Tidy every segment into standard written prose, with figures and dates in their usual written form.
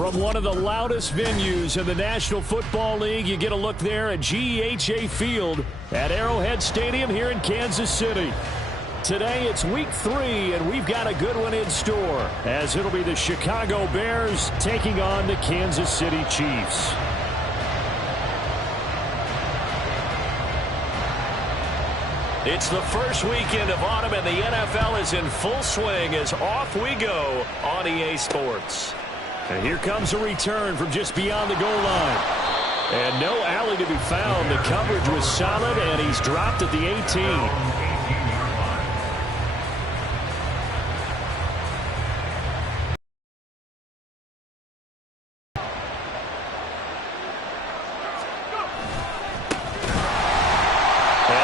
From one of the loudest venues in the National Football League, you get a look there at GEHA Field at Arrowhead Stadium here in Kansas City. Today it's week 3, and we've got a good one in store, as it'll be the Chicago Bears taking on the Kansas City Chiefs. It's the first weekend of autumn, and the NFL is in full swing as off we go on EA Sports. And here comes a return from just beyond the goal line. And no alley to be found. The coverage was solid, and he's dropped at the 18. And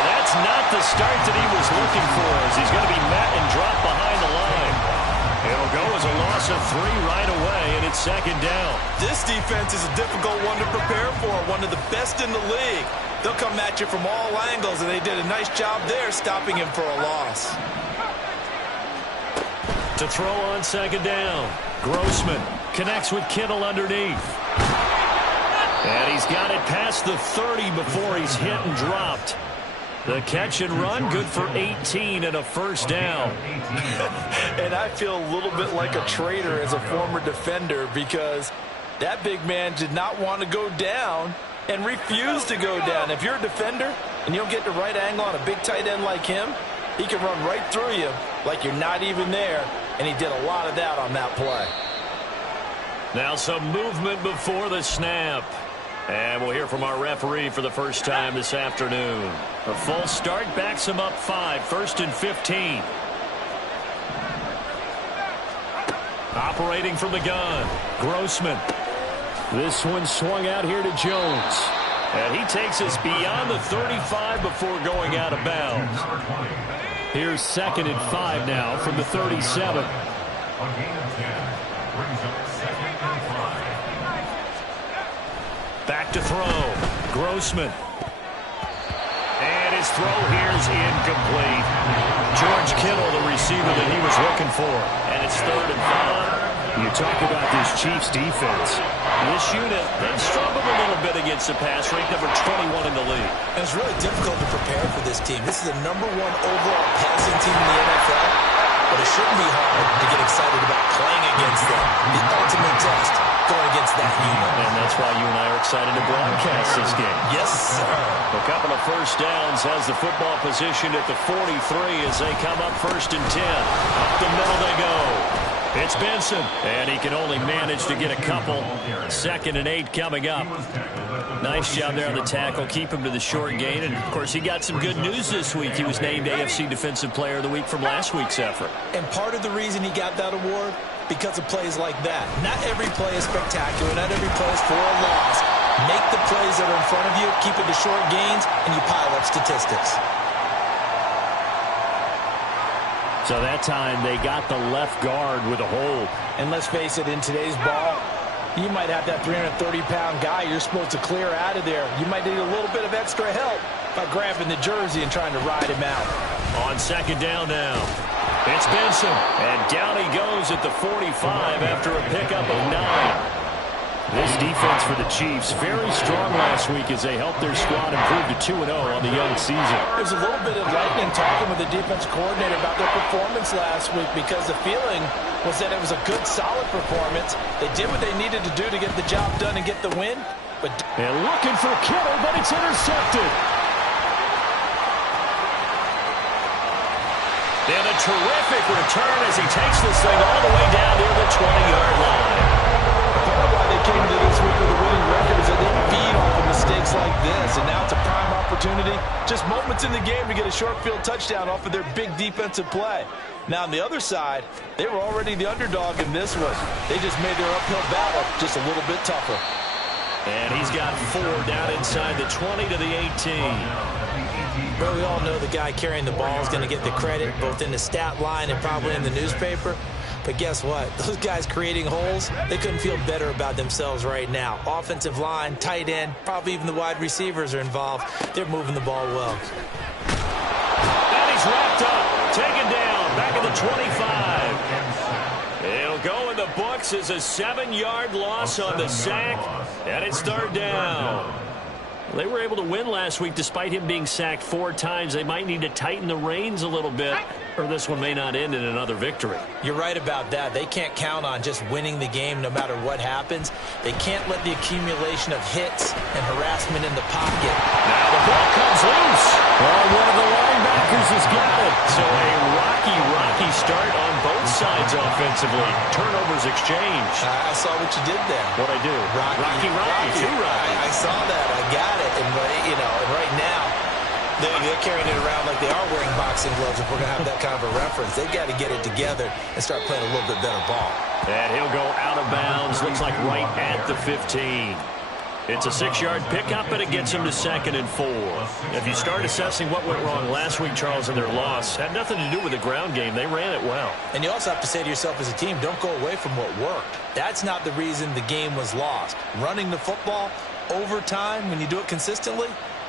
that's not the start that he was looking for, as he's going to be met and dropped behind the line. It'll go as a loss of 3 right away, and it's second down. This defense is a difficult one to prepare for, one of the best in the league. They'll come at you from all angles, and they did a nice job there stopping him for a loss. To throw on second down, Grossman connects with Kittle underneath. And he's got it past the 30 before he's hit and dropped. The catch and run, good for 18 and a first down. And I feel a little bit like a traitor as a former defender, because that big man did not want to go down and refused to go down. If you're a defender and you don't get the right angle on a big tight end like him, he can run right through you like you're not even there, and he did a lot of that on that play. Now some movement before the snap. And we'll hear from our referee for the first time this afternoon. A full start backs him up 5, 1st and 15. Operating from the gun, Grossman. This one swung out here to Jones. And he takes us beyond the 35 before going out of bounds. Here's 2nd and 5 now from the 37. Back to throw. Grossman. And his throw here is incomplete. George Kittle, the receiver that he was looking for. And it's 3rd and 5. You talk about this Chiefs defense. This unit, they've struggled a little bit against the pass, ranked number 21 in the league. And it's really difficult to prepare for this team. This is the #1 overall passing team in the NFL. But it shouldn't be hard to get excited about playing against them. The ultimate test, going against that unit. And that's why you and I are excited to broadcast this game. Yes, sir. A couple of first downs, has the football positioned at the 43 as they come up 1st and 10. Up the middle they go. It's Benson, and he can only manage to get a couple. 2nd and 8 coming up. Nice job there on the tackle. Keep him to the short gain. And, of course, he got some good news this week. He was named AFC Defensive Player of the Week from last week's effort. And part of the reason he got that award, because of plays like that. Not every play is spectacular. Not every play is for a loss. Make the plays that are in front of you, keep it to short gains, and you pile up statistics. So that time they got the left guard with a hold. And let's face it, in today's ball, you might have that 330-pound guy you're supposed to clear out of there. You might need a little bit of extra help by grabbing the jersey and trying to ride him out. On second down now, it's Benson. And down he goes at the 45 after a pickup of 9. This defense for the Chiefs, very strong last week as they helped their squad improve to 2-0 on the young season. There's a little bit of lightning talking with the defense coordinator about their performance last week, because the feeling was that it was a good, solid performance. They did what they needed to do to get the job done and get the win. And looking for Kittle, but it's intercepted. And a terrific return as he takes this thing all the way down near the 20-yard line. Part of why they came to this week with a winning record is that they feed off of mistakes like this, and now it's a prime opportunity, just moments in the game, to get a short field touchdown off of their big defensive play. Now on the other side, they were already the underdog in this one. They just made their uphill battle just a little bit tougher. And he's got 4 down inside the 20 to the 18. But we all know the guy carrying the ball is going to get the credit, both in the stat line and probably in the newspaper. But guess what? Those guys creating holes, they couldn't feel better about themselves right now. Offensive line, tight end, probably even the wide receivers are involved. They're moving the ball well. And he's wrapped up, taken down, back at the 25. It'll go in the books fixes a 7-yard loss on the sack, and it's third down. They were able to win last week despite him being sacked 4 times. They might need to tighten the reins a little bit, or this one may not end in another victory. You're right about that. They can't count on just winning the game no matter what happens. They can't let the accumulation of hits and harassment in the pocket. Now the ball comes loose. Oh, one of the linebackers has got it. So a rocky start on both sides offensively. Turnovers exchanged. I saw what you did there. What'd I do? Rocky. Too rocky. I saw that. I got it. And, and right now, they're carrying it around like they are wearing boxing gloves if we're going to have that kind of a reference. They've got to get it together and start playing a little bit better ball. And he'll go out of bounds. Looks like right at the 15. It's a 6-yard pickup, and it gets him to 2nd and 4. If you start assessing what went wrong last week, Charles, in their loss, had nothing to do with the ground game. They ran it well. And you also have to say to yourself as a team, don't go away from what worked. That's not the reason the game was lost. Running the football over time, when you do it consistently,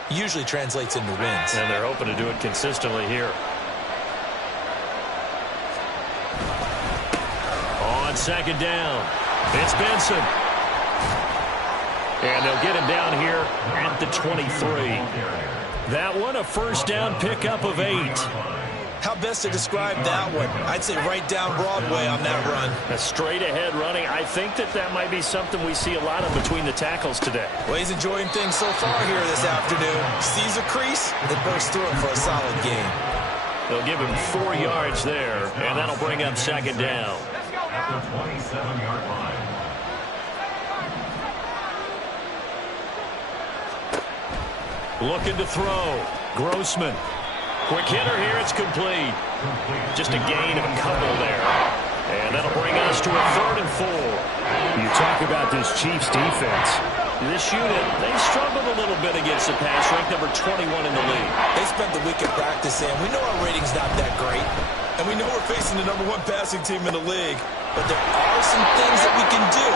usually translates into wins. And they're hoping to do it consistently here. On 2nd down, it's Benson. And they'll get him down here at the 23. That one, a first down pickup of 8. How best to describe that one? I'd say right down Broadway on that run. A straight-ahead running. I think that might be something we see a lot of between the tackles today. Well, he's enjoying things so far here this afternoon. Sees a crease, then bursts through it for a solid gain. They'll give him 4 yards there, and that'll bring up 2nd down. At the 27-yard line. Looking to throw. Grossman. Quick hitter here. It's complete. Just a gain of a couple there. And that'll bring us to a 3rd and 4. You talk about this Chiefs defense. This unit, they struggled a little bit against the pass, ranked number 21 in the league. They spent the week at practice, and we know our rating's not that great. And we know we're facing the number 1 passing team in the league. But there are some things that we can do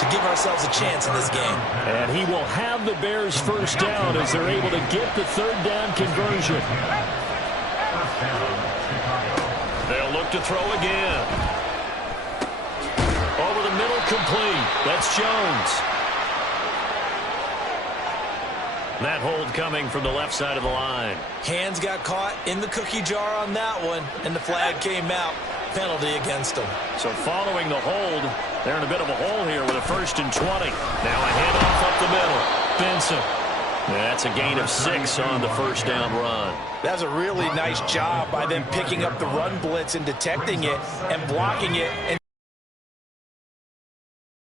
to give ourselves a chance in this game. And he will have the Bears first down as they're able to get the 3rd down conversion. They'll look to throw again. Over the middle, complete. That's Jones. That hold coming from the left side of the line. Hands got caught in the cookie jar on that one, and the flag came out. Penalty against them. So following the hold, they're in a bit of a hole here with a 1st and 20. Now a handoff up the middle. Benson. That's a gain of 6 on the first down run. That's a really nice job by them picking up the run blitz and detecting it and blocking it. And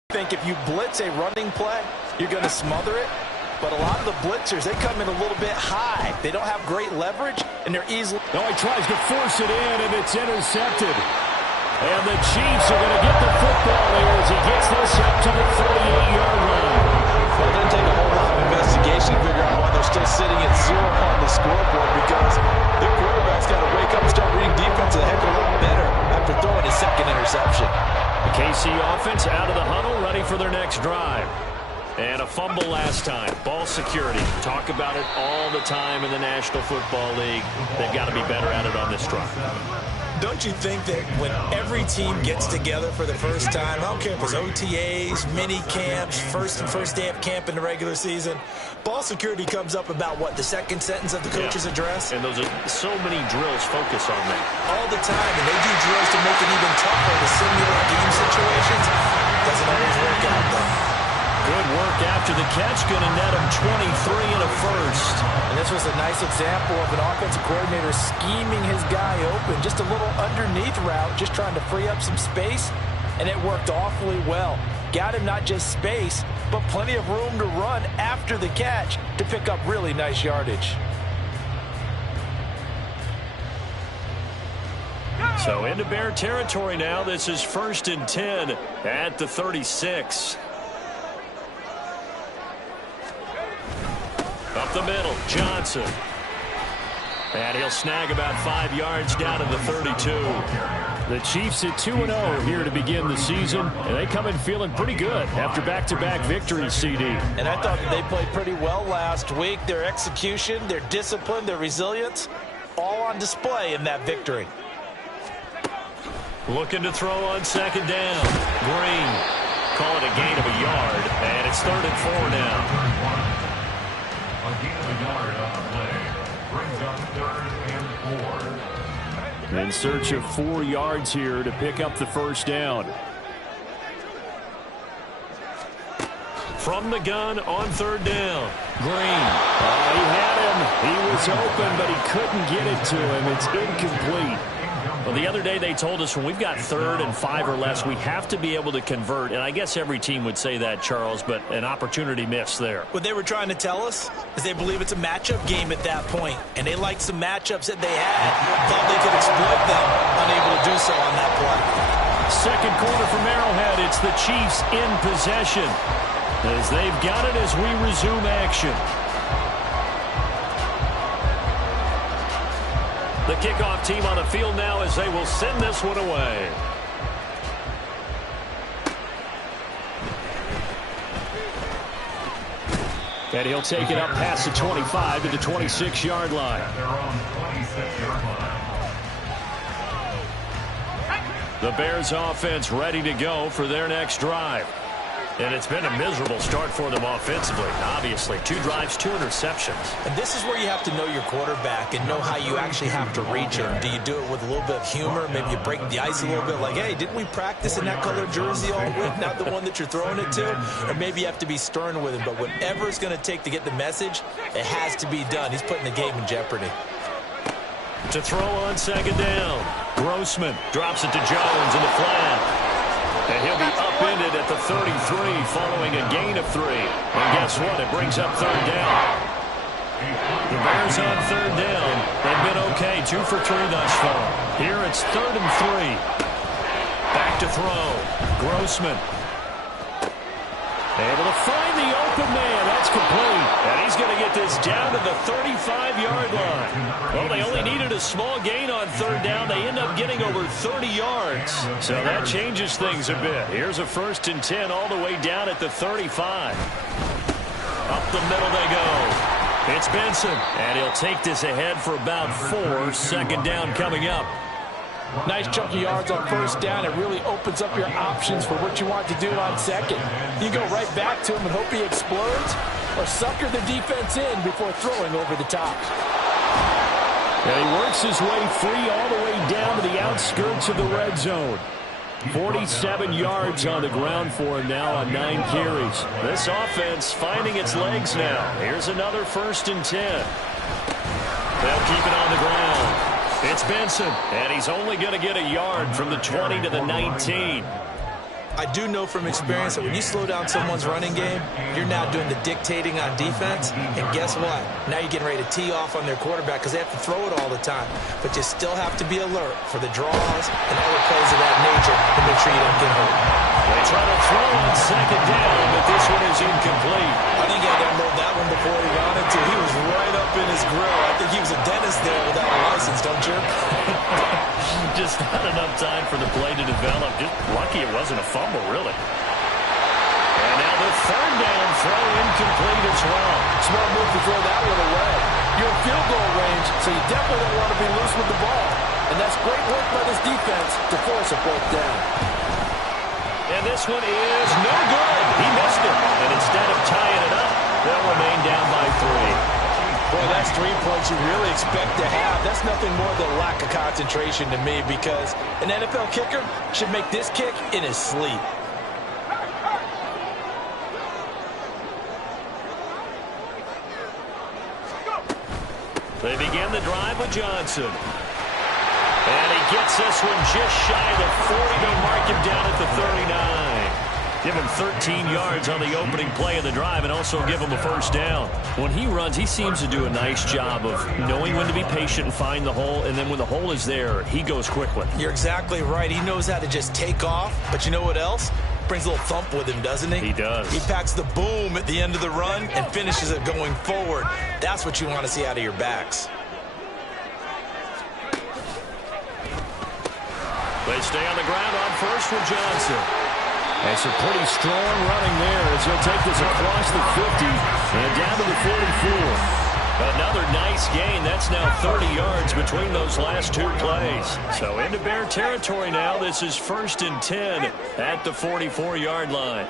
I think if you blitz a running play, you're going to smother it. But a lot of the blitzers, they come in a little bit high. They don't have great leverage, and they're easily... No, he tries to force it in, and it's intercepted. And the Chiefs are going to get the football here as he gets this up to the 48-yard line. Well, it doesn't take a whole lot of investigation to figure out why they're still sitting at 0 on the scoreboard, because their quarterback's got to wake up and start reading defense a heck of a lot better after throwing his 2nd interception. The KC offense out of the huddle, ready for their next drive. And a fumble last time. Ball security. Talk about it all the time in the National Football League. They've got to be better at it on this drive. Don't you think that when every team gets together for the first time, I don't care if it's OTAs, mini camps, first day of camp in the regular season, ball security comes up about what, the 2nd sentence of the coach's address? And those are so many drills focus on that. All the time, and they do drills to make it even tougher to simulate game situations. Doesn't always work out, though. Good work after the catch. Going to net him 23 and a 1st. And this was a nice example of an offensive coordinator scheming his guy open. Just a little underneath route, just trying to free up some space. And it worked awfully well. Got him not just space, but plenty of room to run after the catch to pick up really nice yardage. So into Bear territory now. This is 1st and 10 at the 36. Up the middle, Johnson. And he'll snag about 5 yards down to the 32. The Chiefs at 2-0 here to begin the season, and they come in feeling pretty good after back-to-back victories, CD. And I thought that they played pretty well last week. Their execution, their discipline, their resilience, all on display in that victory. Looking to throw on second down. Green. Call it a gain of a yard, and it's 3rd and 4 now. A gain of a yard on the play. Brings up 3rd and 4. In search of 4 yards here to pick up the first down. From the gun on 3rd down. Green. He had him. He was open, but he couldn't get it to him. It's incomplete. Well, the other day they told us when we've got 3rd and 5 or less, we have to be able to convert. And I guess every team would say that, Charles, but an opportunity missed there. What they were trying to tell us is they believe it's a matchup game at that point. And they liked some matchups that they had. Thought they could exploit them. Unable to do so on that play. Second quarter from Arrowhead. It's the Chiefs in possession, as they've got it as we resume action. The kickoff team on the field now as they will send this one away. And he'll take it up past the 25 to the 26-yard line. They're on 26-yard line. The Bears offense ready to go for their next drive. And it's been a miserable start for them offensively. Obviously, 2 drives, 2 interceptions. And this is where you have to know your quarterback and know how you actually have to reach him. Do you do it with a little bit of humor? Maybe you break the ice a little bit like, hey, didn't we practice in that color jersey all week? Not the one that you're throwing it to? Or maybe you have to be stern with him. But whatever it's going to take to get the message, it has to be done. He's putting the game in jeopardy. To throw on second down. Grossman drops it to Jones in the flat. And he'll be upended at the 33 following a gain of 3. And guess what? It brings up 3rd down. The Bears on 3rd down. They've been okay. 2 for 3 thus far. Here it's 3rd and 3. Back to throw. Grossman. Able to find the open man. That's complete. And he's going to get this down to the 35-yard line. Well, they only needed a small gain on 3rd down. They end up getting over 30 yards. So that changes things a bit. Here's a 1st and 10 all the way down at the 35. Up the middle they go. It's Benson. And he'll take this ahead for about 4. Second down coming up. Nice chunky yards on 1st down. It really opens up your options for what you want to do on 2nd. You go right back to him and hope he explodes, or sucker the defense in before throwing over the top. And he works his way free all the way down to the outskirts of the red zone. 47 yards on the ground for him now on 9 carries. This offense finding its legs now. Here's another 1st and 10. They'll keep it on the ground. It's Benson, and he's only going to get a yard from the 20 to the 19. I do know from experience that when you slow down someone's running game, you're now doing the dictating on defense. And guess what? Now you're getting ready to tee off on their quarterback because they have to throw it all the time. But you still have to be alert for the draws and other plays of that nature to make sure you don't get hurt. They try to throw on second down, but this one is incomplete. I think he had to unload that one before he wanted to. He was right up in his grill. I think he was a dentist there without a license, don't you? Just not enough time for the play to develop. Just lucky it wasn't a fumble, really. And now the 3rd down throw incomplete as well. Smart move to throw that one away. You're in field goal range, so you definitely don't want to be loose with the ball. And that's great work by this defense to force a 4th down. And this one is no good. He missed it. And instead of tying it up, they'll remain down by 3. Boy, that's 3 points you really expect to have. That's nothing more than lack of concentration to me, because an NFL kicker should make this kick in his sleep. They begin the drive with Johnson. And he gets this one just shy of the 40. They'll mark him down at the 39. Give him 13 yards on the opening play of the drive and also give him a 1st down. When he runs, he seems to do a nice job of knowing when to be patient and find the hole, and then when the hole is there, he goes quickly. You're exactly right. He knows how to just take off, but you know what else? Brings a little thump with him, doesn't he? He does. He packs the boom at the end of the run and finishes it going forward. That's what you want to see out of your backs. They stay on the ground on 1st with Johnson. And some pretty strong running there as he'll take this across the 50 and down to the 44. Another nice gain. That's now 30 yards between those last two plays. So into Bear territory now. This is 1st and 10 at the 44-yard line.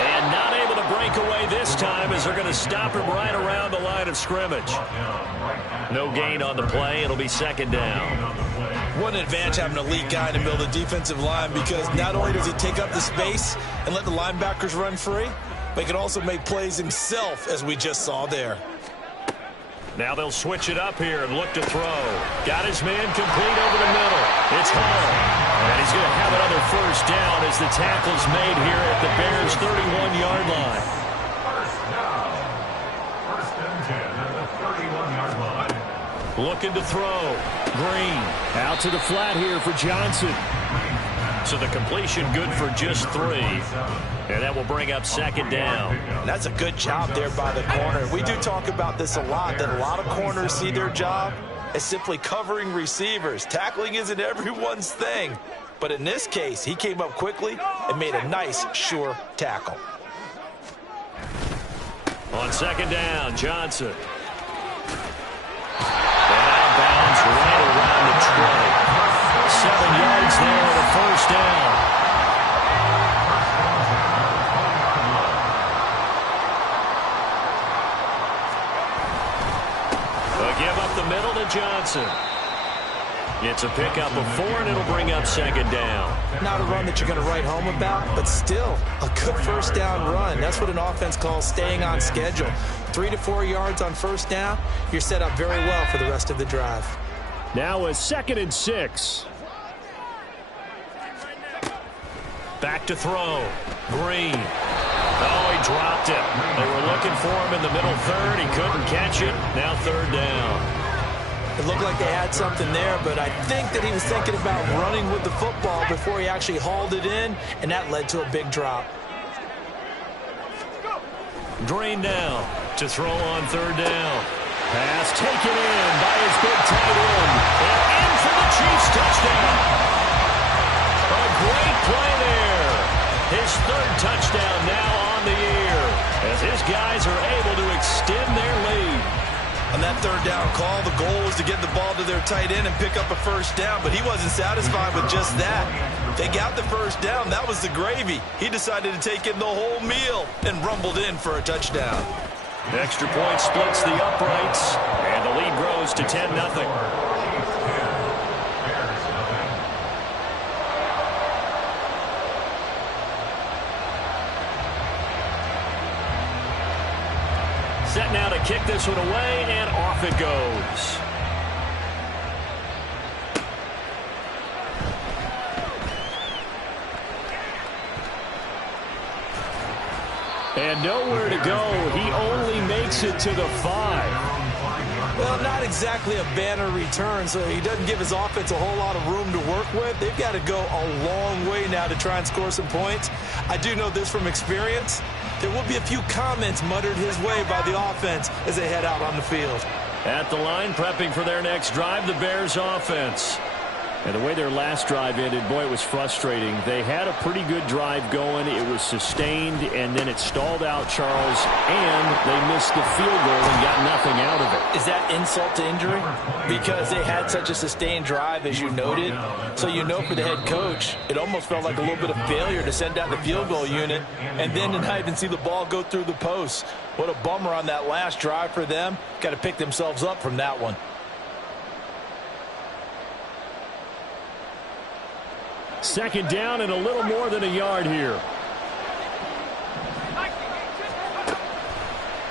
And not able to break away this time as they're going to stop him right around the line of scrimmage. No gain on the play. It'll be 2nd down. What an advantage having an elite guy in the middle of the defensive line, because not only does he take up the space and let the linebackers run free, but he can also make plays himself, as we just saw there. Now they'll switch it up here and look to throw. Got his man complete over the middle. It's Hall. And he's going to have another 1st down as the tackle's made here at the Bears' 31-yard line. 1st and 10 at the 31-yard line. Looking to throw. Green out to the flat here for Johnson. So the completion good for just 3. And that will bring up 2nd down. And that's a good job there by the corner. We do talk about this a lot, that a lot of corners see their job as simply covering receivers. Tackling isn't everyone's thing. But in this case, he came up quickly and made a nice, sure tackle. On 2nd down, Johnson. Bounds right around the 20. 7 yards there on the 1st down. They'll give up the middle to Johnson. It's a pickup of 4, and it'll bring up 2nd down. Not a run that you're going to write home about, but still a good 1st down run. That's what an offense calls staying on schedule. 3 to 4 yards on 1st down, you're set up very well for the rest of the drive. Now a 2nd and 6. Back to throw. Green. Oh, he dropped it. They were looking for him in the middle 3rd. He couldn't catch it. Now 3rd down. It looked like they had something there, but I think that he was thinking about running with the football before he actually hauled it in, and that led to a big drop. Green now to throw on 3rd down. Pass taken in by his big tight end. And in for the Chiefs touchdown. A great play there. His 3rd touchdown now on the year as his guys are able to extend their lead. On that 3rd down call, the goal was to get the ball to their tight end and pick up a 1st down, but he wasn't satisfied with just that. They got the 1st down. That was the gravy. He decided to take in the whole meal and rumbled in for a touchdown. Extra point splits the uprights, and the lead grows to 10-0. Set now to kick this one away, and off it goes. And nowhere to go. He only makes it to the 5. Well, not exactly a banner return, so he doesn't give his offense a whole lot of room to work with. They've got to go a long way now to try and score some points. I do know this from experience. There will be a few comments muttered his way by the offense as they head out on the field. At the line, prepping for their next drive, the Bears offense. And the way their last drive ended, boy, it was frustrating. They had a pretty good drive going. It was sustained, and then it stalled out, Charles, and they missed the field goal and got nothing out of it. Is that insult to injury? Because they had such a sustained drive, as you noted. So you know for the head coach, it almost felt like a little bit of failure to send out the field goal unit and then to not even see the ball go through the post. What a bummer on that last drive for them. Got to pick themselves up from that one. Second down and a little more than a yard here.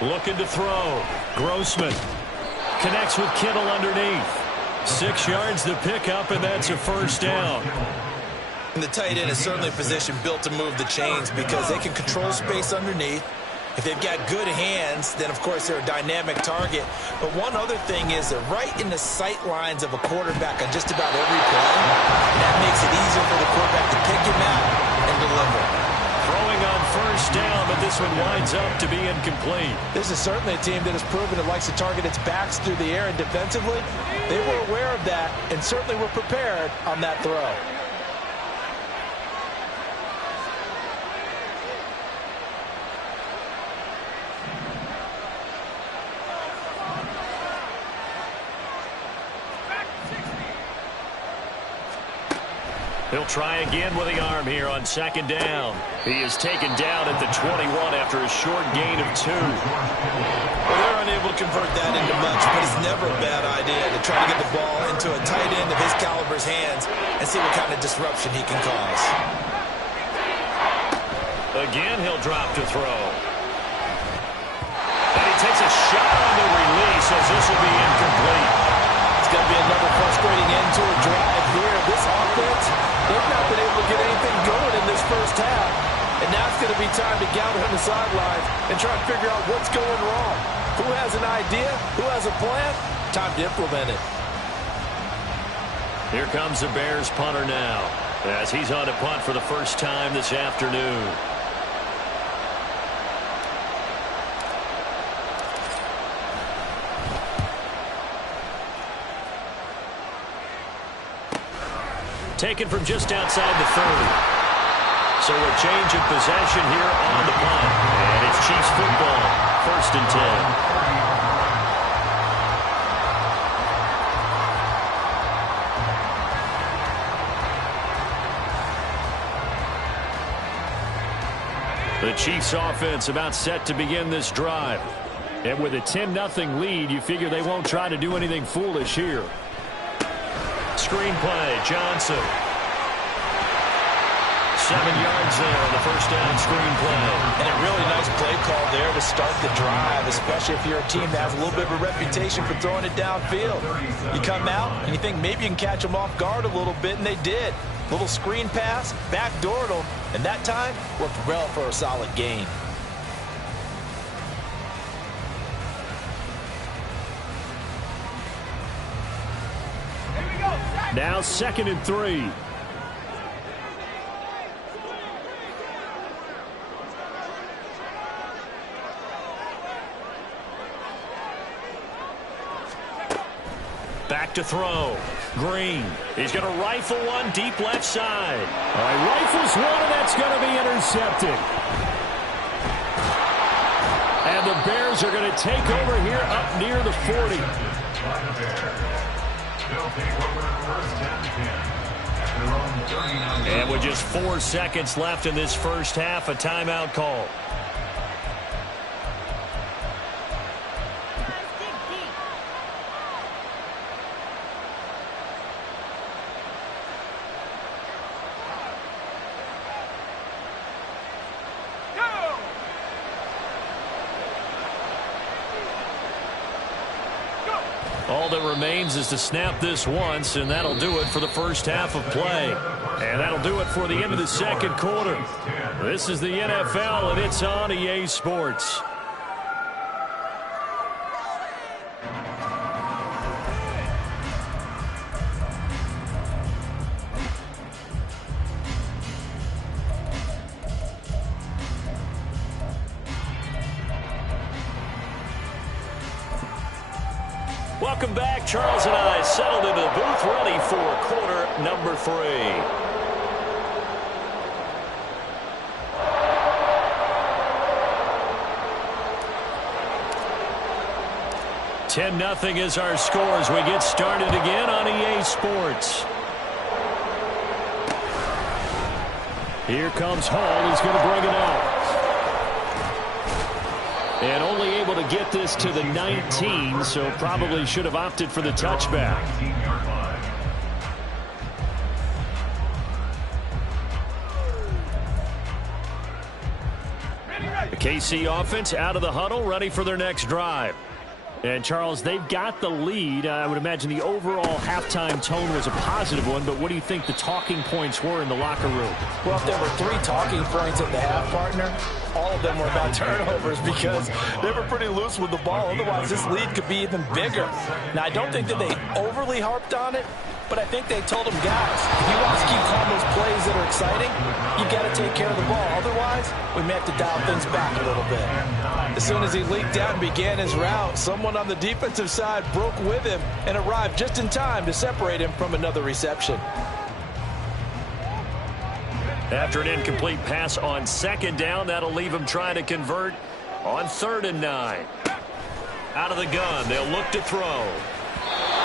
Looking to throw. Grossman connects with Kittle underneath. 6 yards to pick up, and that's a 1st down. And the tight end is certainly a position built to move the chains because they can control space underneath. If they've got good hands, then, of course, they're a dynamic target. But one other thing is they're right in the sight lines of a quarterback on just about every play. And that makes it easier for the quarterback to pick him out and deliver. Throwing on 1st down, but this one winds up to be incomplete. This is certainly a team that has proven it likes to target its backs through the air and defensively. They were aware of that and certainly were prepared on that throw. He'll try again with the arm here on second down. He is taken down at the 21 after a short gain of 2. Well, they're unable to convert that into much, but it's never a bad idea to try to get the ball into a tight end of his caliber's hands and see what kind of disruption he can cause. Again, he'll drop to throw. And he takes a shot on the release as this will be incomplete. It's going to be another frustrating end to a drive here. This offense, they've not been able to get anything going in this first half. And now it's going to be time to gather on the sidelines and try to figure out what's going wrong. Who has an idea? Who has a plan? Time to implement it. Here comes the Bears punter now as he's on to punt for the first time this afternoon. Taken from just outside the 30. So a change of possession here on the punt. And it's Chiefs football. 1st and 10. The Chiefs offense about set to begin this drive. And with a 10-0 lead, you figure they won't try to do anything foolish here. Screenplay, Johnson. 7 yards there on the first down screenplay. And a really nice play call there to start the drive, especially if you're a team that has a little bit of a reputation for throwing it downfield. You come out and you think maybe you can catch them off guard a little bit, and they did. Little screen pass, backdoored them, and that time worked well for a solid gain. Now 2nd and 3. Back to throw. Green. He's going to rifle one deep left side. All right, rifles one, and that's going to be intercepted. And the Bears are going to take over here up near the 40. And with just 4 seconds left in this first half, a timeout call. All that remains is to snap this once, and that'll do it for the first half of play. And that'll do it for the end of the second quarter. This is the NFL, and it's on EA Sports. Welcome back. Charles and I settled into the booth, ready for quarter number 3. 10-0 is our score as we get started again on EA Sports. Here comes Hall. He's going to bring it out. And only able to get this to the 19, so probably should have opted for the touchback. The KC offense out of the huddle, ready for their next drive. And, Charles, they've got the lead. I would imagine the overall halftime tone was a positive one, but what do you think the talking points were in the locker room? Well, if there were 3 talking points at the half, partner, all of them were about turnovers because they were pretty loose with the ball. Otherwise, this lead could be even bigger. Now, I don't think that they overly harped on it, but I think they told them, guys, if you want us to keep calling those plays that are exciting, you got to take care of the ball. Otherwise, we may have to dial things back a little bit. As soon as he leaked out and began his route, someone on the defensive side broke with him and arrived just in time to separate him from another reception. After an incomplete pass on second down, that'll leave him trying to convert on 3rd and 9. Out of the gun, they'll look to throw.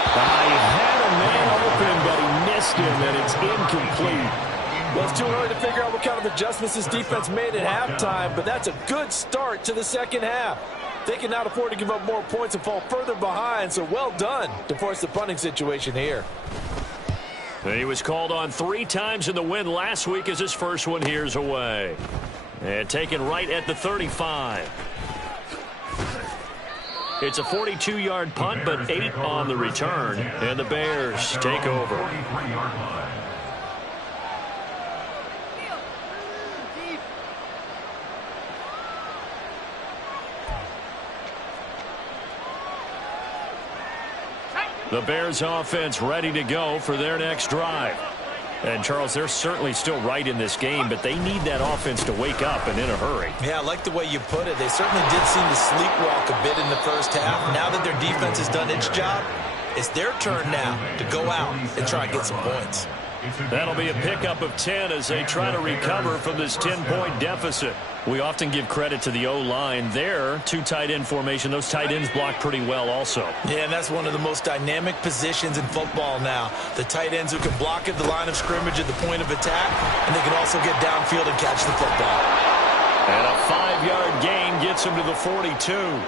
He had a man open, but he missed him, and it's incomplete. Well, it's too early to figure out what kind of adjustments this defense made at halftime, but that's a good start to the second half. They can now afford to give up more points and fall further behind, so well done to force the punting situation here. He was called on 3 times in the win last week as his first one here's away. And taken right at the 35. It's a 42-yard punt, but 8 on the return, and the Bears take over. 43-yard line. The Bears offense ready to go for their next drive. And, Charles, they're certainly still right in this game, but they need that offense to wake up and in a hurry. Yeah, I like the way you put it. They certainly did seem to sleepwalk a bit in the first half. Now that their defense has done its job, it's their turn now to go out and try and get some points. That'll be a pickup of 10 as they try to recover from this 10-point deficit. We often give credit to the O-line there. 2 tight end formation. Those tight ends block pretty well also. Yeah, and that's one of the most dynamic positions in football now. The tight ends who can block at the line of scrimmage at the point of attack, and they can also get downfield and catch the football. And a 5-yard gain gets him to the 42.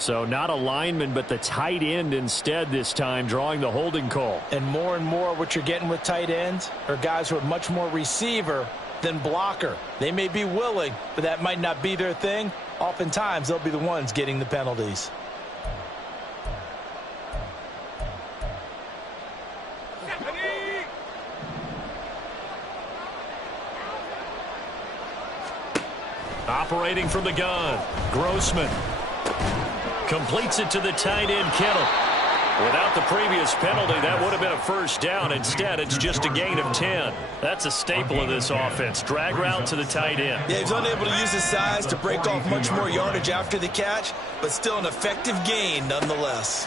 So not a lineman, but the tight end instead this time, drawing the holding call. And more what you're getting with tight ends are guys who are much more receiver than blocker. They may be willing, but that might not be their thing. Oftentimes, they'll be the ones getting the penalties. Operating from the gun, Grossman. Completes it to the tight end, Kittle. Without the previous penalty, that would have been a first down. Instead, it's just a gain of 10. That's a staple of this offense. Drag route to the tight end. Yeah, he's unable to use his size to break off much more yardage after the catch, but still an effective gain nonetheless.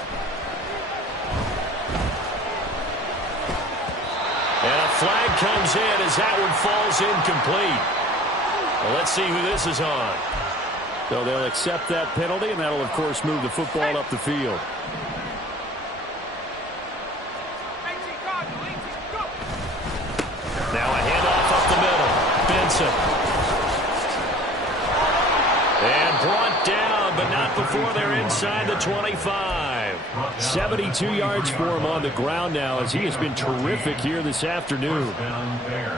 And a flag comes in as that one falls incomplete. Well, let's see who this is on. So they'll accept that penalty, and that'll, of course, move the football up the field. Now a handoff up the middle. Benson. And brought down, but not before they're inside the 25. 72 yards for him on the ground now as he has been terrific here this afternoon.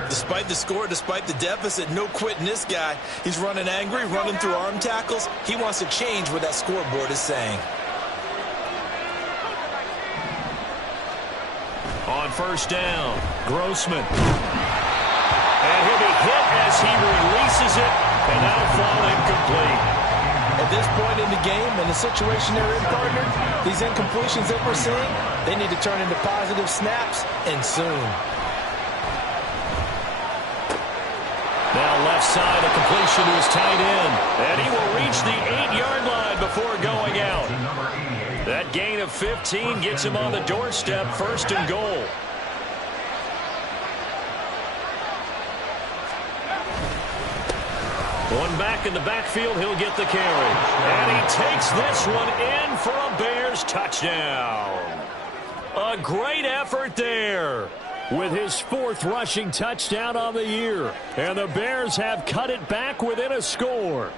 Despite the score, despite the deficit, no quitting this guy. He's running angry, running through arm tackles. He wants to change what that scoreboard is saying. On first down, Grossman. And he'll be hit as he releases it, and that'll fall incomplete. At this point in the game, in the situation they're in, partner, these incompletions that we're seeing, they need to turn into positive snaps, and soon. Now left side, a completion to his tight end. And he will reach the 8-yard line before going out. That gain of 15 gets him on the doorstep, first and goal. One back in the backfield, he'll get the carry. And he takes this one in for a Bears touchdown. A great effort there with his 4th rushing touchdown on the year. And the Bears have cut it back within a score.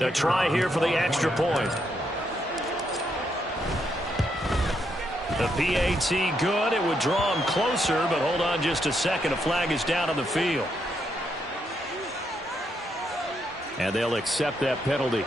A try here for the extra point. The PAT good. It would draw him closer, but hold on just a second. A flag is down on the field. And they'll accept that penalty.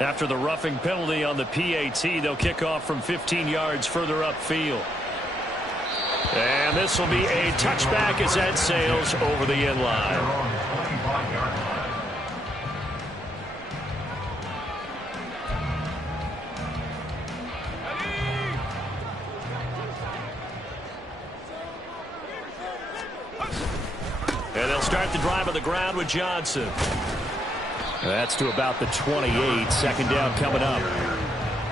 After the roughing penalty on the PAT, they'll kick off from 15 yards further upfield. And this will be a touchback as that sails over the end line. And they'll They'll start the drive on the ground with Johnson. That's to about the 28. Second down coming up.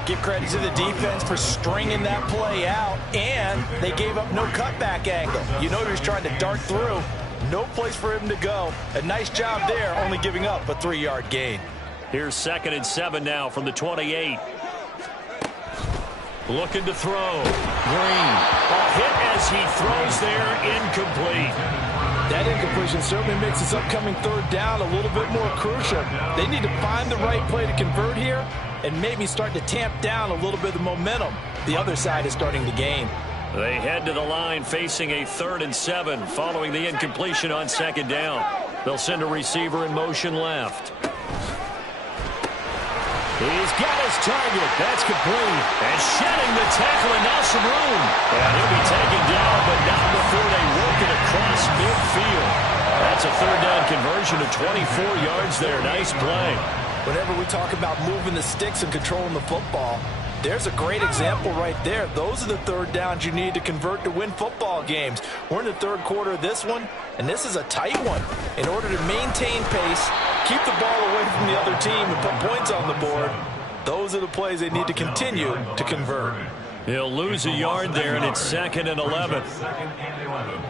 Give credit to the defense for stringing that play out, and they gave up no cutback angle. You know he was trying to dart through. No place for him to go. A nice job there, only giving up a 3-yard gain. Here's 2nd and 7 now from the 28. Looking to throw. Green. A hit as he throws there, incomplete. That incompletion certainly makes this upcoming 3rd down a little bit more crucial. They need to find the right play to convert here and maybe start to tamp down a little bit of momentum. The other side is starting to gain. They head to the line facing a 3rd and 7 following the incompletion on 2nd down. They'll send a receiver in motion left. He's got his target. That's complete. And shedding the tackle, and now some room. And he'll be taken down, but not before they work it across midfield. That's a 3rd down conversion of 24 yards there. Nice play. Whenever we talk about moving the sticks and controlling the football, there's a great example right there. Those are the 3rd downs you need to convert to win football games. We're in the 3rd quarter of this one, and this is a tight one. In order to maintain pace, keep the ball away from the other team, and put points on the board, those are the plays they need to continue to convert. He'll lose a yard there, and it's 2nd and 11. 2nd and 11.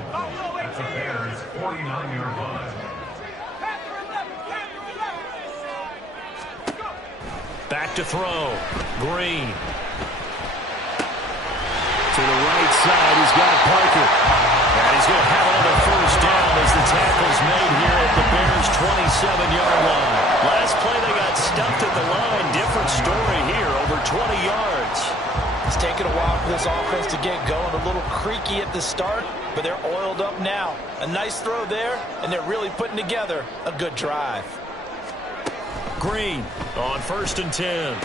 That's a Bears 49-yard line. Back to throw. Green. To the right side, he's got Parker. And he's going to have another 1st down as the tackle's made here at the Bears' 27-yard line. Last play, they got stuffed at the line. Different story here, over 20 yards. It's taken a while for this offense to get going. A little creaky at the start, but they're oiled up now. A nice throw there, and they're really putting together a good drive. Green on 1st and 10.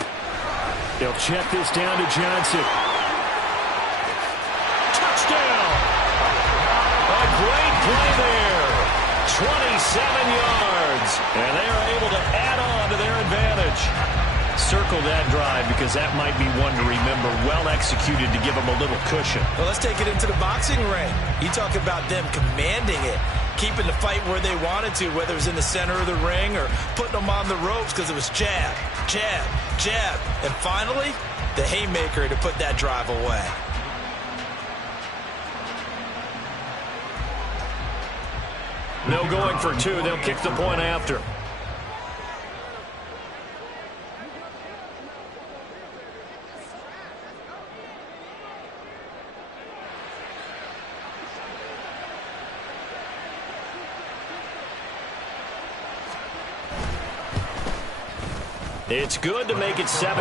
They'll check this down to Johnson. Touchdown! A great play there. 27 yards. And they are able to add on to their advantage. Circle that drive because that might be one to remember. Well executed to give them a little cushion. Well, let's take it into the boxing ring. You talk about them commanding it, keeping the fight where they wanted to, whether it was in the center of the ring or putting them on the ropes because it was jab, jab, jab. And finally, the haymaker to put that drive away. No going for 2. They'll kick the point after. It's good to make it 17-7.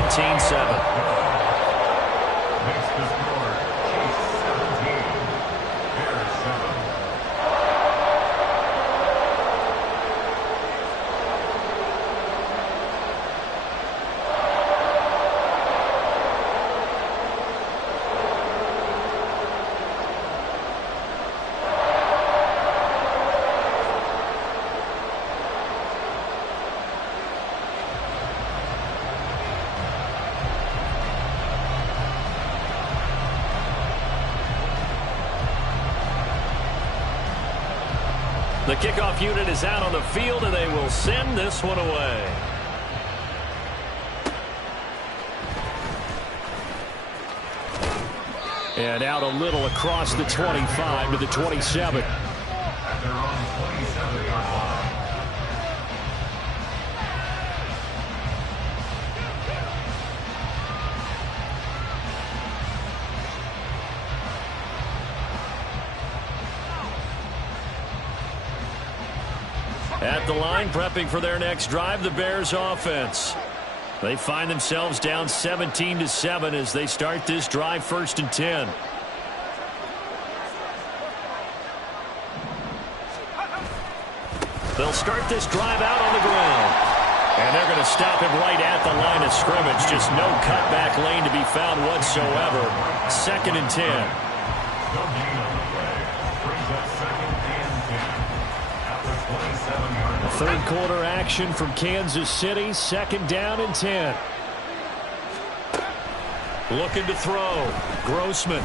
Makes the score Chiefs 17, Bears 7. The kickoff unit is out on the field, and they will send this one away. And out a little across the 25 to the 27. At their own 27-yard line. At the line, prepping for their next drive, the Bears offense. They find themselves down 17-7 as they start this drive 1st and 10. They'll start this drive out on the ground. And they're going to stop him right at the line of scrimmage. Just no cutback lane to be found whatsoever. 2nd and 10. No gain on the play. Brings up 2nd and 10. At the 27-yard line. 3rd quarter action from Kansas City. 2nd down and 10. Looking to throw. Grossman.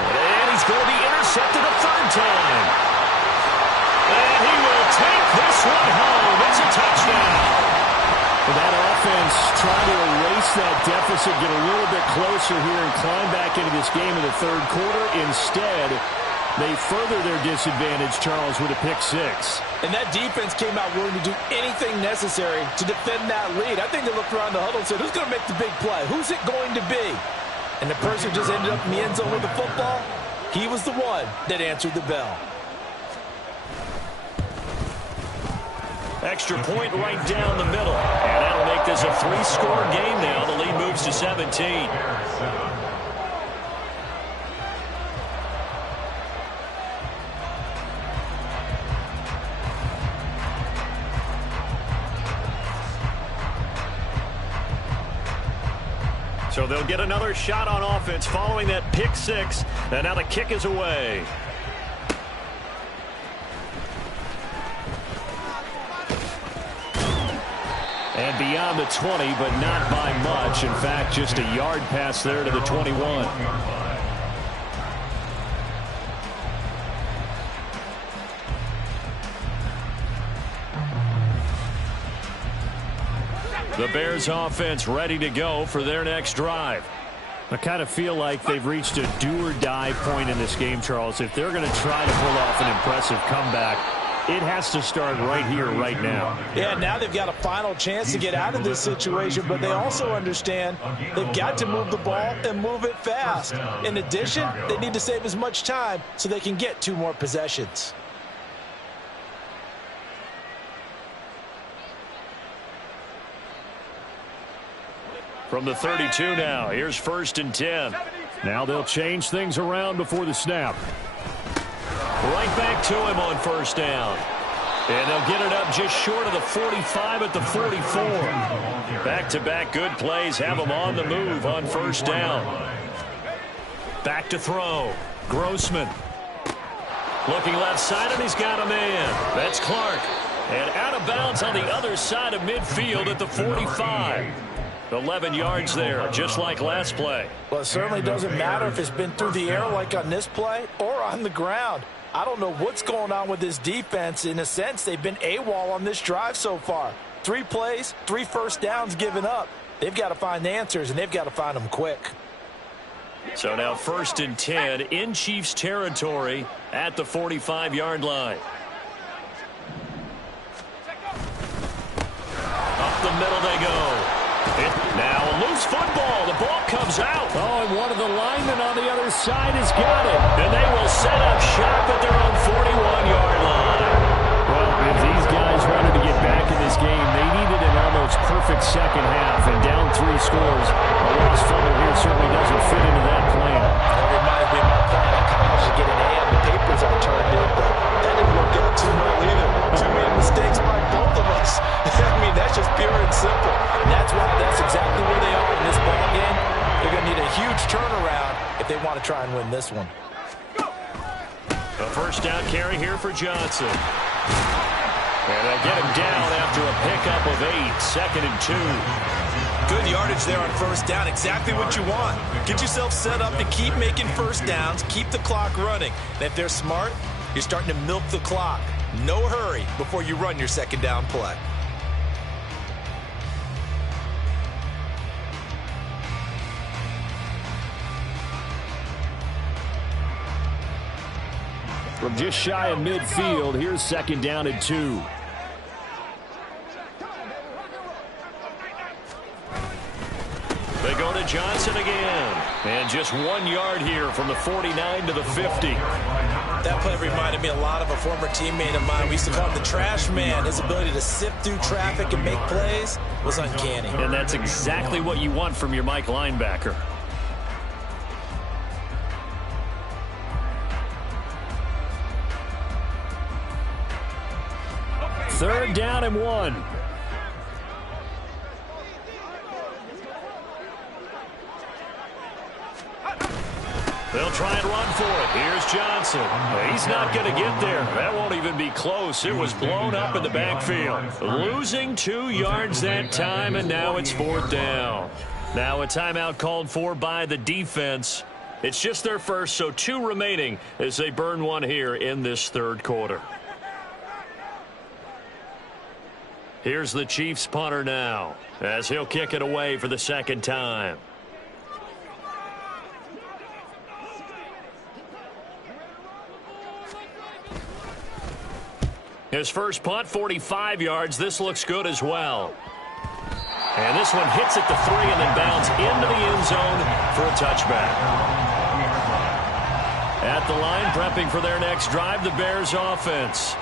And he's going to be intercepted a 3rd time. one home. It's a touchdown. That offense trying to erase that deficit, get a little bit closer here and climb back into this game in the third quarter. Instead, they further their disadvantage, Charles, with a pick six. And that defense came out willing to do anything necessary to defend that lead. I think they looked around the huddle and said, who's going to make the big play? Who's it going to be? And the person who just ended up in the end zone with the football, he was the one that answered the bell. Extra point right down the middle. And that'll make this a 3-score game now. The lead moves to 17. So they'll get another shot on offense following that pick six. And now the kick is away. And beyond the 20, but not by much. In fact, just a yard pass there to the 21. The Bears offense ready to go for their next drive. I kind of feel like they've reached a do-or-die point in this game, Charles. If they're going to try to pull off an impressive comeback, it has to start right here, right now. Yeah, now they've got a final chance to get out of this situation, but they also understand they've got to move the ball and move it fast. In addition, they need to save as much time so they can get 2 more possessions. From the 32 now, here's 1st and 10. Now they'll change things around before the snap. Right back to him on 1st down. And they'll get it up just short of the 45 at the 44. Back-to-back good plays have them on the move on 1st down. Back to throw. Grossman. Looking left side, and he's got a man. That's Clark. And out of bounds on the other side of midfield at the 45. 11 yards there, just like last play. Well, it certainly doesn't matter if it's been through the air like on this play or on the ground. I don't know what's going on with this defense. In a sense, they've been AWOL on this drive so far. 3 plays, 3 first downs given up. They've got to find the answers, and they've got to find them quick. So now 1st and 10 in Chiefs territory at the 45-yard line. Up the middle they go. Now a loose football. The ball comes out. Oh, and one of the linemen on the other side has got it. And they will set up shop at their own 41-yard line. Well, if these guys wanted to get back in this game, they needed an almost perfect second half. And down 3 scores, a lost fumble here certainly doesn't fit into that plan. That reminds me of my plan in college to get an A on the papers I turned in, but that didn't work out too well either. Too many mistakes by both of us. I mean, that's just pure and simple. And that's exactly where they are in this ball game. They're going to need a huge turnaround if they want to try and win this one. A 1st down carry here for Johnson. And they'll get him down after a pickup of 8. 2nd and 2. Good yardage there on 1st down. Exactly what you want. Get yourself set up to keep making 1st downs. Keep the clock running. And if they're smart, you're starting to milk the clock. No hurry before you run your 2nd down play. From just shy of midfield, here's 2nd down and 2. They go to Johnson again. And just 1 yard here from the 49 to the 50. That play reminded me a lot of a former teammate of mine. We used to call him the trash man. His ability to sift through traffic and make plays was uncanny. And that's exactly what you want from your Mike linebacker. Third down and 1. They'll try and run for it. Here's Johnson. He's not going to get there. That won't even be close. It was blown up in the backfield. Losing 2 yards that time, and now it's 4th down. Now a timeout called for by the defense. It's just their first, so 2 remaining as they burn one here in this third quarter. Here's the Chiefs punter now, as he'll kick it away for the second time. His first punt, 45 yards. This looks good as well. And this one hits at the 3 and then bounds into the end zone for a touchback. At the line, prepping for their next drive, the Bears offense.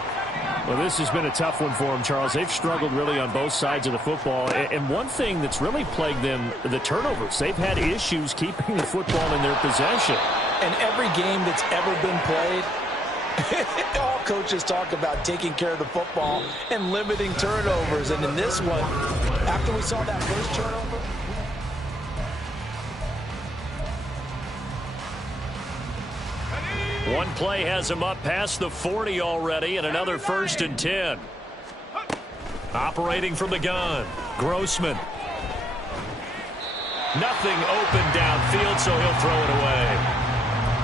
Well, this has been a tough one for them, Charles. They've struggled really on both sides of the football. And one thing that's really plagued them, the turnovers. They've had issues keeping the football in their possession. And every game that's ever been played, all coaches talk about taking care of the football and limiting turnovers. And in this one, after we saw that first turnover, one play has him up past the 40 already, and another 1st and 10. Operating from the gun, Grossman. Nothing open downfield, so he'll throw it away.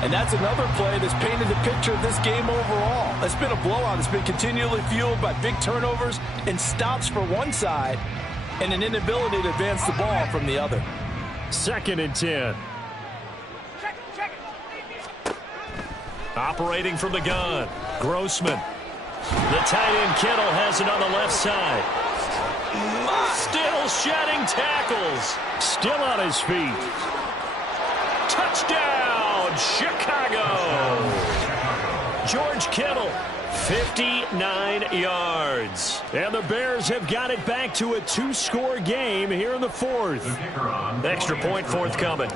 and that's another play that's painted the picture of this game overall. It's been a blowout. It's been continually fueled by big turnovers and stops for one side and an inability to advance the ball from the other. 2nd and 10. Operating from the gun, Grossman. The tight end Kittle has it on the left side. Still shedding tackles. Still on his feet. Touchdown, Chicago. George Kittle, 59 yards. And the Bears have got it back to a 2-score game here in the 4th. Extra point forthcoming.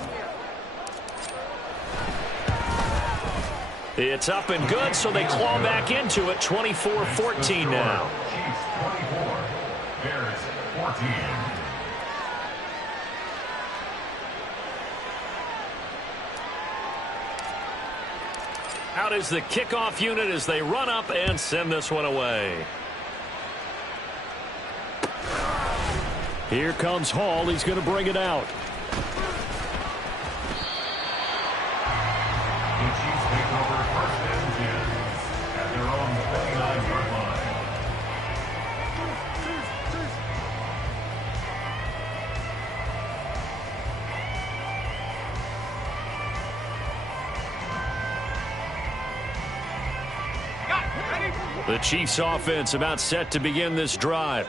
It's up and good, so they claw back into it. 24-14 now. Chiefs 24, Bears 14. Out is the kickoff unit as they run up and send this one away. Here comes Hall. He's going to bring it out. The Chiefs take over 1st and 10 at their own 59-yard line. The Chiefs offense about set to begin this drive.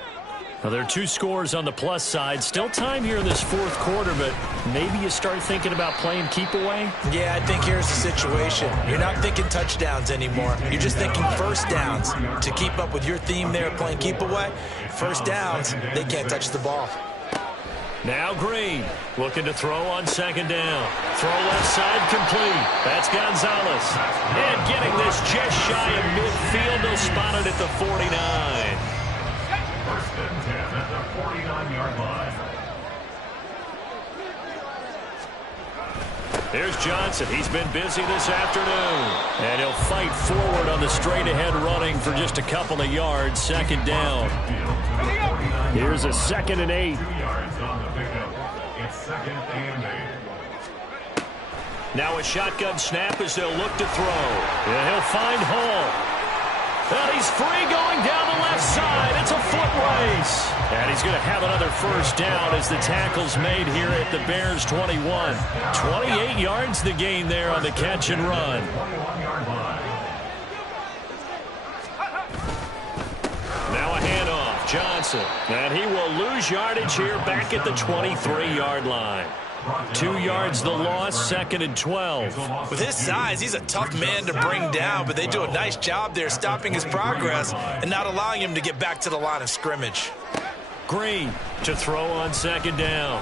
Now, there are 2 scores on the plus side. Still time here in this 4th quarter, but maybe you start thinking about playing keep away? Yeah, I think here's the situation. You're not thinking touchdowns anymore. You're just thinking first downs. To keep up with your theme there, playing keep away, first downs, they can't touch the ball. Now Green looking to throw on 2nd down. Throw left side complete. That's Gonzalez. And getting this just shy of midfield. They'll spot it at the 49. 1st and 10 at the 49-yard line. Here's Johnson. He's been busy this afternoon. And he'll fight forward on the straight-ahead running for just a couple of yards. 2nd down. Here's a 2nd and 8. 2 yards on the pickup. It's 2nd and 8. Now a shotgun snap as they'll look to throw. And he'll find Hall. And he's free going down the left side. It's a foot race. And he's going to have another 1st down as the tackle's made here at the Bears 21. 28 yards the gain there on the catch and run. 21-yard line. Now a handoff. Johnson. And he will lose yardage here back at the 23-yard line. 2 yards the loss, 2nd and 12. With his size, he's a tough man to bring down, but they do a nice job there stopping his progress and not allowing him to get back to the line of scrimmage. Green to throw on 2nd down.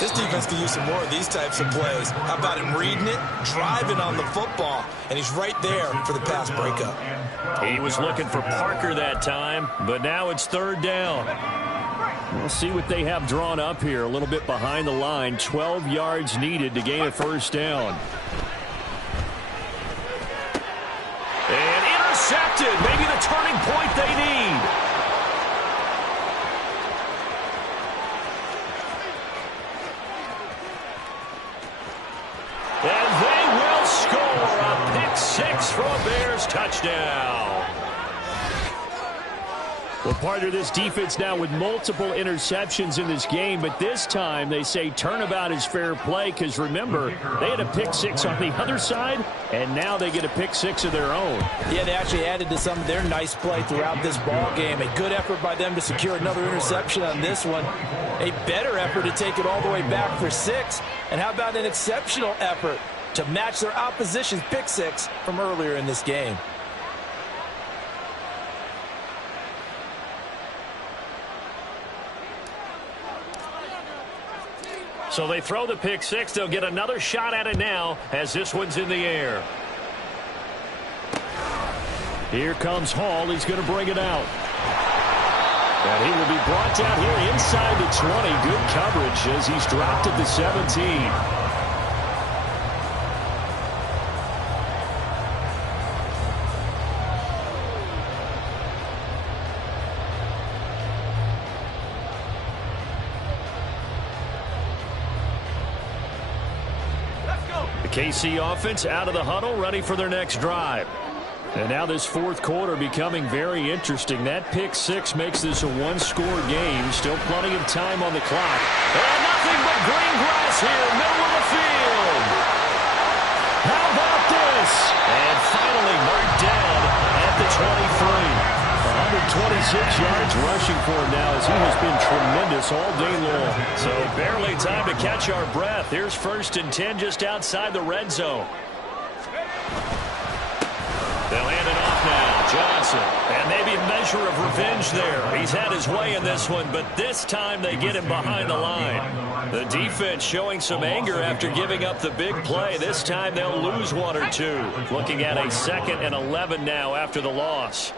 This defense can use some more of these types of plays. How about him reading it, driving on the football, and he's right there for the pass breakup. He was looking for Parker that time, but now it's 3rd down. We'll see what they have drawn up here. A little bit behind the line. 12 yards needed to gain a 1st down. And intercepted. Maybe the turning point they need. And they will score a pick 6 for a Bears touchdown. Well, partner, this defense now with multiple interceptions in this game, but this time they say turnabout is fair play because, remember, they had a pick six on the other side, and now they get a pick six of their own. Yeah, they actually added to some of their nice play throughout this ball game. A good effort by them to secure another interception on this one. A better effort to take it all the way back for 6. And how about an exceptional effort to match their opposition's pick six from earlier in this game? So they throw the pick six. They'll get another shot at it now as this one's in the air. Here comes Hall. He's going to bring it out. And he will be brought down here inside the 20. Good coverage as he's dropped at the 17. KC offense out of the huddle, ready for their next drive. And now this fourth quarter becoming very interesting. That pick six makes this a one-score game. Still plenty of time on the clock. And nothing but green grass here, middle of the field. How about this? And finally marked down at the 23. 126 yards rushing for him now as he has been tremendous all day long. So barely time to catch our breath. Here's 1st and 10 just outside the red zone. They'll hand it off now. Johnson. And maybe a measure of revenge there. He's had his way in this one, but this time they get him behind the line. The defense showing some anger after giving up the big play. This time they'll lose 1 or 2. Looking at a 2nd and 11 now after the loss.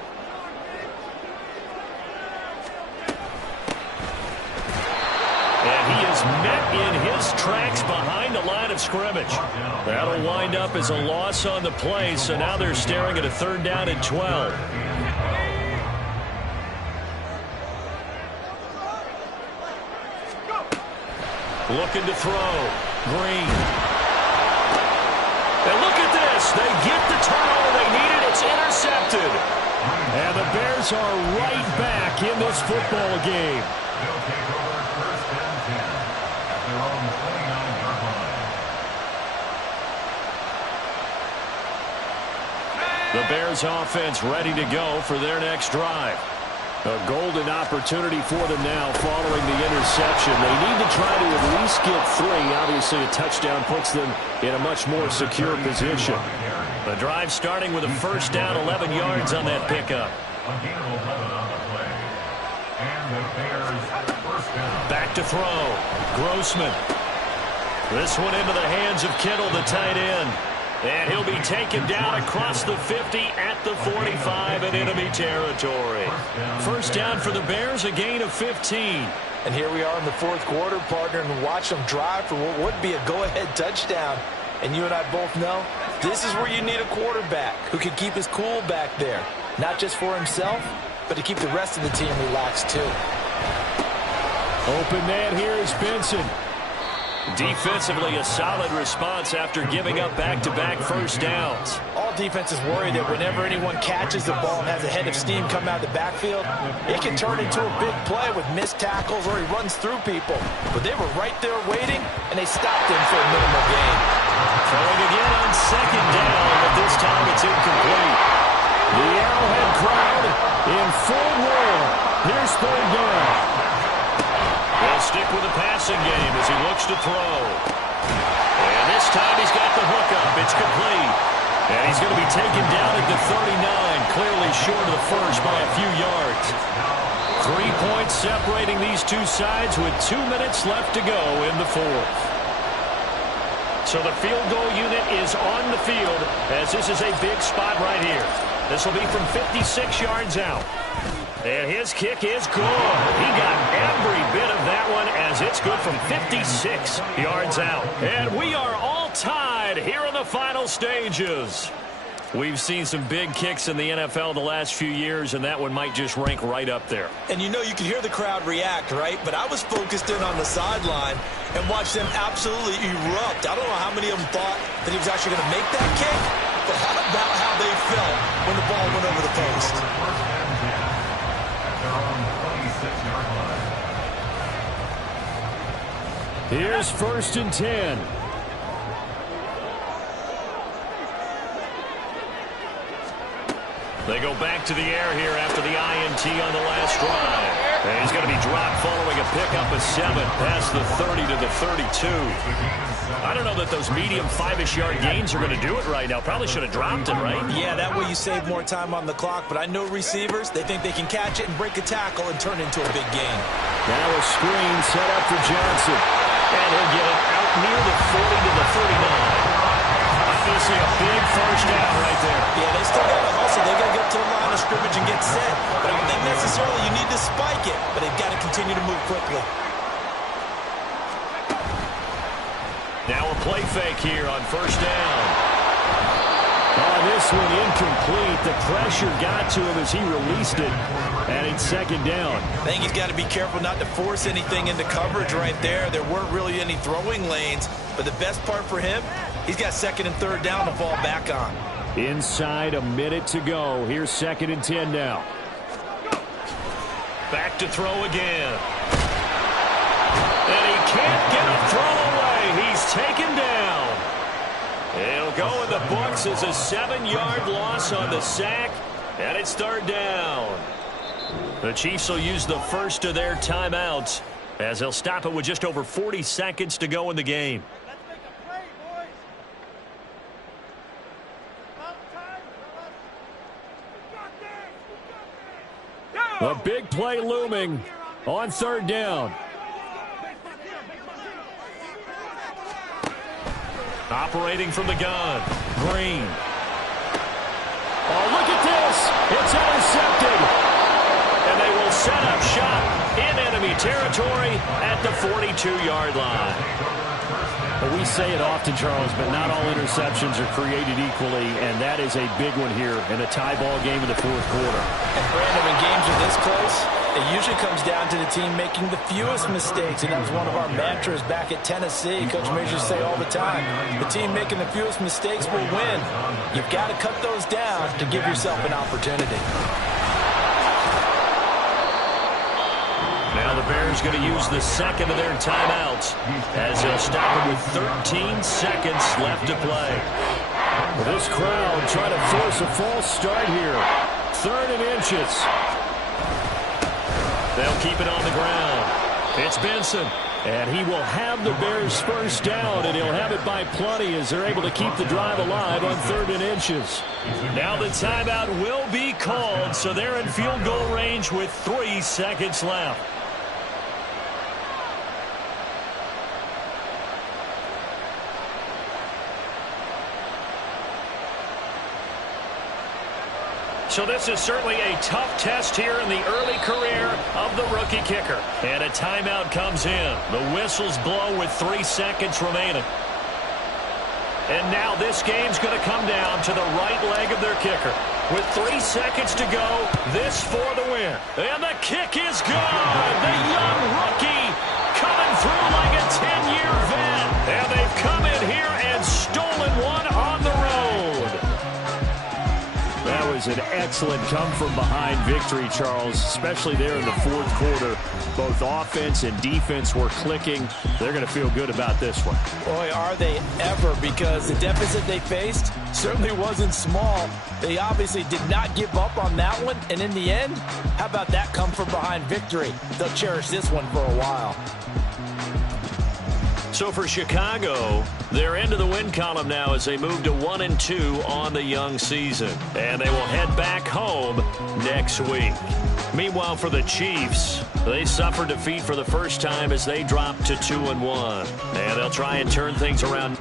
And he is met in his tracks behind the line of scrimmage. That'll wind up as a loss on the play, so now they're staring at a 3rd down and 12. Looking to throw. Green. And look at this. They get the turnover they needed. It's intercepted. And the Bears are right back in this football game. They'll take over 1st and 10 at their own 29-yard line. The Bears offense ready to go for their next drive. A golden opportunity for them now following the interception. They need to try to at least get 3. Obviously, a touchdown puts them in a much more secure position. The drive starting with a 1st down, 11 yards on that pickup. Back to throw. Grossman. This one into the hands of Kittle, the tight end. And he'll be taken down across the 50 at the 45 in enemy territory. 1st down for the Bears, a gain of 15. And here we are in the 4th quarter, partner, and watch them drive for what would be a go-ahead touchdown. And you and I both know this is where you need a quarterback who can keep his cool back there. Not just for himself, but to keep the rest of the team relaxed too. Open man here is Benson. Defensively, a solid response after giving up back-to-back 1st downs. All defenses worry that whenever anyone catches the ball and has a head of steam come out of the backfield, it can turn into a big play with missed tackles or he runs through people. But they were right there waiting, and they stopped him for a minimal gain. Throwing again on 2nd down, but this time it's incomplete. The Arrowhead crowd in full roar. Here's 3rd down. They'll stick with the passing game as he looks to throw. And this time he's got the hook up. It's complete. And he's going to be taken down at the 39, clearly short of the 1st by a few yards. 3 points separating these two sides with 2 minutes left to go in the 4th. So the field goal unit is on the field as this is a big spot right here. This will be from 56 yards out. And his kick is good. He got every bit of that one as it's good from 56 yards out. And we are all tied here in the final stages. We've seen some big kicks in the NFL the last few years, and that one might just rank right up there. And you know, you can hear the crowd react, right? But I was focused in on the sideline and watched them absolutely erupt. I don't know how many of them thought that he was actually going to make that kick, but how about how they felt when the ball went over the post? Here's 1st and 10. They go back to the air here after the INT on the last drive. And he's going to be dropped following a pickup of 7 past the 30 to the 32. I don't know that those medium 5-ish yard gains are going to do it right now. Probably should have dropped it, right? Yeah, that way you save more time on the clock. But I know receivers, they think they can catch it and break a tackle and turn it into a big gain. Now a screen set up for Johnson. And he'll get it out near the 40 to the 39. Obviously a big first down right there. Yeah, they still got to hustle. They got to get to the line of scrimmage and get set. But I don't think necessarily you need to spike it. But they've got to continue to move quickly. Now a play fake here on 1st down. Oh, this one incomplete. The pressure got to him as he released it. And it's 2nd down. I think he's got to be careful not to force anything into coverage right there. There weren't really any throwing lanes. But the best part for him, he's got 2nd and 3rd down to fall back on. Inside a minute to go. Here's 2nd and 10 now. Back to throw again. And he can't get a throw away. He's taken down. He'll go in the books as a 7-yard loss on the sack. And it's 3rd down. The Chiefs will use the first of their timeouts as they'll stop it with just over 40 seconds to go in the game. A big play looming on 3rd down. Operating from the gun, Green. Oh, look at this. It's intercepted. And they will set up shop in enemy territory at the 42-yard line. Well, we say it often, Charles, but not all interceptions are created equally, and that is a big one here in a tie ball game in the 4th quarter. And Brandon, when games are this close, it usually comes down to the team making the fewest mistakes, and that was one of our mantras back at Tennessee. Coach Majors say all the time, the team making the fewest mistakes will win. You've got to cut those down to give yourself an opportunity. Now the Bears going to use the 2nd of their timeouts as they'll stop it with 13 seconds left to play. Well, this crowd trying to force a false start here. 3rd and inches. They'll keep it on the ground. It's Benson. And he will have the Bears 1st down, and he'll have it by plenty as they're able to keep the drive alive on 3rd and inches. Now the timeout will be called, so they're in field goal range with 3 seconds left. So this is certainly a tough test here in the early career of the rookie kicker. And a timeout comes in. The whistles blow with 3 seconds remaining. And now this game's going to come down to the right leg of their kicker. With 3 seconds to go, this for the win. And the kick is good. The young rookie coming through like a 10-year vet. And they've come in here and stolen one on the road. That was an excellent come-from-behind victory, Charles, especially there in the 4th quarter. Both offense and defense were clicking. They're going to feel good about this one. Boy, are they ever, because the deficit they faced certainly wasn't small. They obviously did not give up on that one, and in the end, how about that come-from-behind victory? They'll cherish this one for a while. So for Chicago, they're into the win column now as they move to 1-2 on the young season. And they will head back home next week. Meanwhile, for the Chiefs, they suffered defeat for the first time as they dropped to 2-1. And they'll try and turn things around.